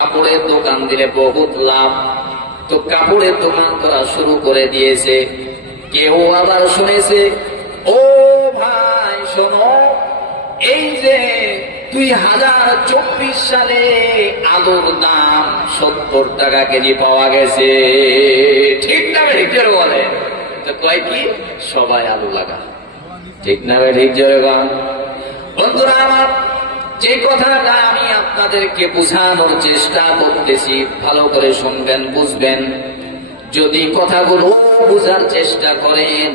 কাপড়ের দোকান দিলে বহুত লাভ, তো কাপড়ের দোকান করা শুরু করে দিয়েছে। কেউ আবার শুনেছে, ও ভাই শোনো, এই যে 2024 সালে আলুর দাম 70 টাকা কেজি পাওয়া গেছে। ঠিক না ঠিক জোরে বলে? তো কয় কি সবাই আলু লাগা। ঠিক না ঠিক জোরে গান? বন্ধুরা আমার, যে কথাটা আমি আপনাদেরকে বোঝানোর চেষ্টা করতেছি, ভালো করে শুনবেন, বুঝবেন। যদি কথাগুলো বোঝার চেষ্টা করেন,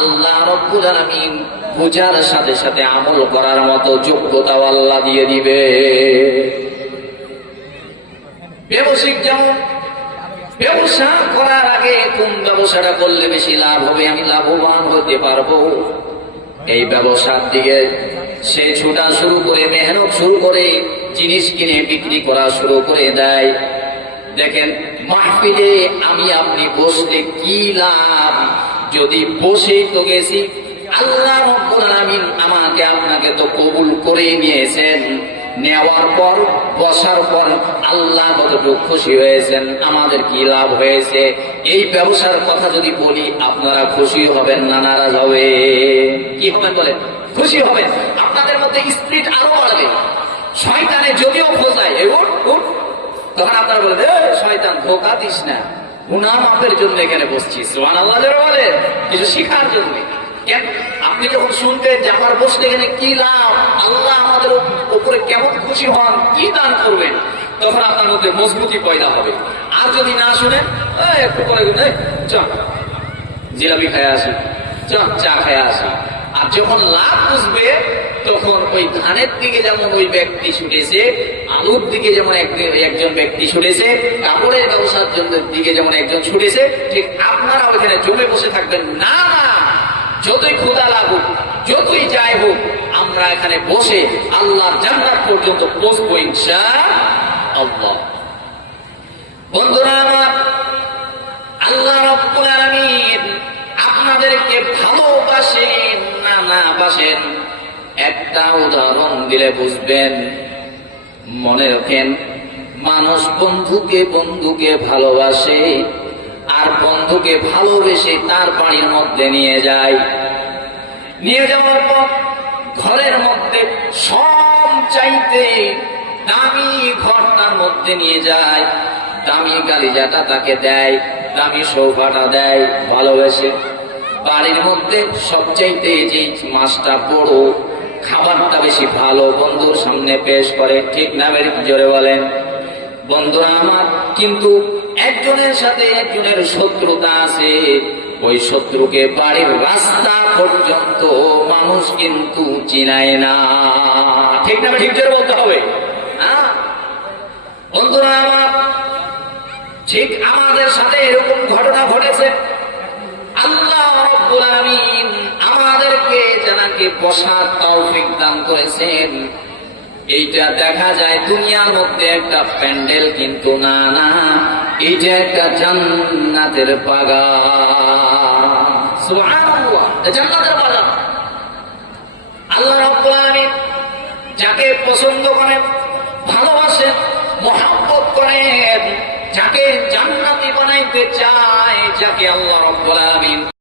আল্লাহ রাব্বুল আলামিন বোঝার সাথে সাথে আমল করার মতো যোগ্যতাও আল্লাহ দিয়ে দিবে। ব্যবসায়িক যেমন ব্যবসা করার আগে কোন ব্যবসাটা করলে বেশি লাভ হবে, আমি লাভবান হতে পারবো, এই ব্যবসার দিকে সে ছোটা শুরু করে, মেহনত শুরু করে, জিনিস কিনে বিক্রি করা শুরু করে দেয়। দেখেন মাহফিলে আমি আপনি বসলে কি লাভ, যদি বসে তো গেছি, আল্লাহ রাব্বুল আলামিন আমাকে আপনাকে তো কবুল করে নিয়েছেন, নেওয়ার পর বসার পর আল্লাহ কতটুকু খুশি হয়েছেন, আমাদের কি লাভ হয়েছে। এই ব্যবসার কথা যদি বলি, আপনারা খুশি হবেন না নারাজ হবে? কি হবেন বলেন? খুশি হবেন। আপনাদের মধ্যে স্পিরিট আরো বাড়বে। শয়তানে যদিও খোঁজায় তখন আপনারা বলেন, শয়তান ধোঁকা দিস না, গুনাহ মাফের জন্য এখানে বসছি। সুবহানাল্লাহ যারা বলে, কিছু শিখার জন্য। কেন আপনি যখন শুনবেন যে আমার বসলে এখানে কি লাভ, আল্লাহ আমাদের উপরে কেমন খুশি হন, কি দান করবেন, তখন আপনার মধ্যে মজবুতি পয়দা হবে। আর যদি না শুনেন, একটু করে চল জিলাপি খায় আসি, চল চা খায় আসি। আর যখন লাভ বুঝবে, তখন ওই ধানের দিকে যেমন ওই ব্যক্তি ছুটেছে, আলুর দিকে যেমন একজন ব্যক্তি ছুটেছে, কাপড়ের ব্যবসার দিকে যেমন একজন ছুটেছে, ঠিক আপনারা ওইখানে জমে বসে থাকবেন না। যতই ক্ষুধা লাগুক, যতই যাই হোক, আমরা এখানে বসে আল্লাহর জান্নাত পর্যন্ত পৌঁছবো ইনশাআল্লাহ। বন্ধুরা আমার, আল্লাহ রাব্বুল আলামিন আপনাদেরকে ভালোবাসেন না না বাসেন, একটা উদাহরণ দিলে বুঝবেন। মনে রাখেন, মানুষ বন্ধুকে ভালোবাসে, আর বন্ধুকে ভালোবেসে তার বাড়ির মধ্যে নিয়ে যায়। নিয়ে যাওয়ার পর ঘরের মধ্যে সব চাইতে দামি ঘরটার মধ্যে নিয়ে যায়, দামি গালিজাটা তাকে দেয়, দামি সোফাটা দেয় ভালোবেসে। বাড়ির মধ্যে সবচাইতে যে মাছটা বড়, খাবারটা বেশি ভালো বন্ধুর সামনে পেশ করে। ঠিক না জোরে বলেন? বন্ধুরা আমার, কিন্তু একজনের সাথে একজনের শত্রুতা আছে, ওই শত্রুকে বাড়ির রাস্তা পর্যন্ত মানুষ কিন্তু চিনায় না। ঠিক না ঠিক জোরে বলতে হবে? বন্ধুরা আমার, ঠিক আমাদের সাথে এরকম ঘটনা ঘটেছে। আল্লাহ রাব্বুল আলামিন আমাদেরকে জানাকে বসার তৌফিক দান করেছেন। এইটা দেখা যায় দুনিয়ার মধ্যে একটা প্যান্ডেল, কিন্তু না না, এইটা একটা জান্নাতের বাগান। সুবহানাল্লাহ, জান্নাতের বাগান। আল্লাহ রাব্বুল আলামিন যাকে পছন্দ করেন, ভালোবাসেন, মহব্বত করেন, যাকে জান্নাতি বানাইতে চায়, যাকে আল্লাহ রাব্বুল আলামিন